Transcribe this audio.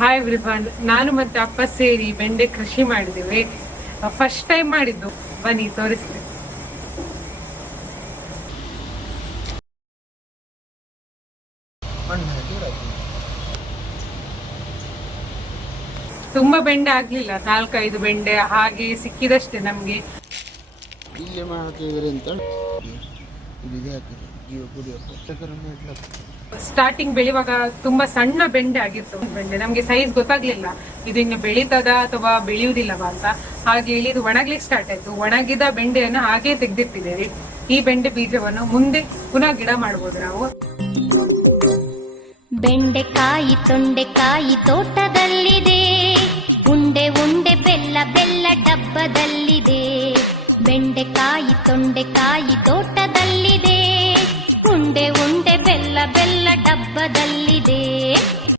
Hi everyone, ನಾನು ಮತ್ತೆ ಅಪ್ಪ ಸೇರಿ ಬೆಂಡೆ ಕೃಷಿ ಮಾಡಿದ್ದೇವೆ. ಫಸ್ಟ್ ಟೈಮ್ ಮಾಡಿದ್ದು. ಬನ್ನಿ ತೋರಿಸ್ತೀನಿ. ತುಂಬಾ ಬೆಂಡೆ ಆಗ್ಲಿಲ್ಲ, 4-5 ಬೆಂಡೆ ಹಾಗೆ ಸಿಕ್ಕಿದಷ್ಟೇ ನಮ್ಗೆ. ಸ್ಟಾರ್ಟಿಂಗ್ ಬೆಳೆಯುವಾಗ ತುಂಬಾ ಸಣ್ಣ ಬೆಂಡೆ ಆಗಿತ್ತು. ಬೆಂಡೆ ನಮ್ಗೆ ಸೈಜ್ ಗೊತ್ತಾಗ್ಲಿಲ್ಲ, ಇದು ಇನ್ನು ಬೆಳೀತದ ಅಥವಾ ಬೆಳೆಯುವುದಿಲ್ಲವಾ ಅಂತ. ಹಾಗೆ ಹೇಳಿ ಇದು ಒಣಗ್ಲಿಕ್ಕೆ ಸ್ಟಾರ್ಟ್ ಆಯ್ತು. ಒಣಗಿದ ಬೆಂಡೆಯನ್ನು ಹಾಗೆ ತೆಗೆದಿಟ್ಟಿದ್ದೇವೆ. ಈ ಬೆಂಡೆ ಬೀಜವನ್ನು ಮುಂದೆ ಪುನಃ ಗಿಡ ಮಾಡಬಹುದು ನಾವು. ಬೆಂಡೆಕಾಯಿ ತೊಂಡೆಕಾಯಿ ತೋಟದಲ್ಲಿದೆ, ಉಂಡೆ ಉಂಡೆ ಬೆಲ್ಲ ಬೆಲ್ಲ ಡಬ್ಬದಲ್ಲಿದೆ. ಬೆಂಡೆಕಾಯಿ ತೊಂಡೆಕಾಯಿ ತೋಟದಲ್ಲಿದೆ, ಉಂಡೆ ಉಂಡೆ ಬೆಲ್ಲ ಬೆಲ್ಲ ಡಬ್ಬದಲ್ಲಿದೆ.